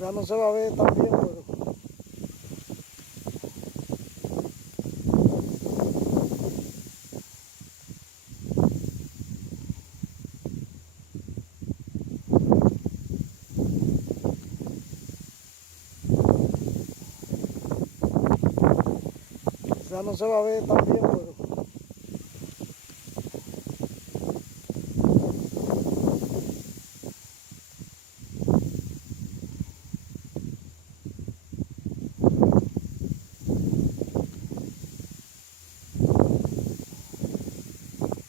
quizás no se va a ver tan bien, pero quizás no se va a ver tan bien.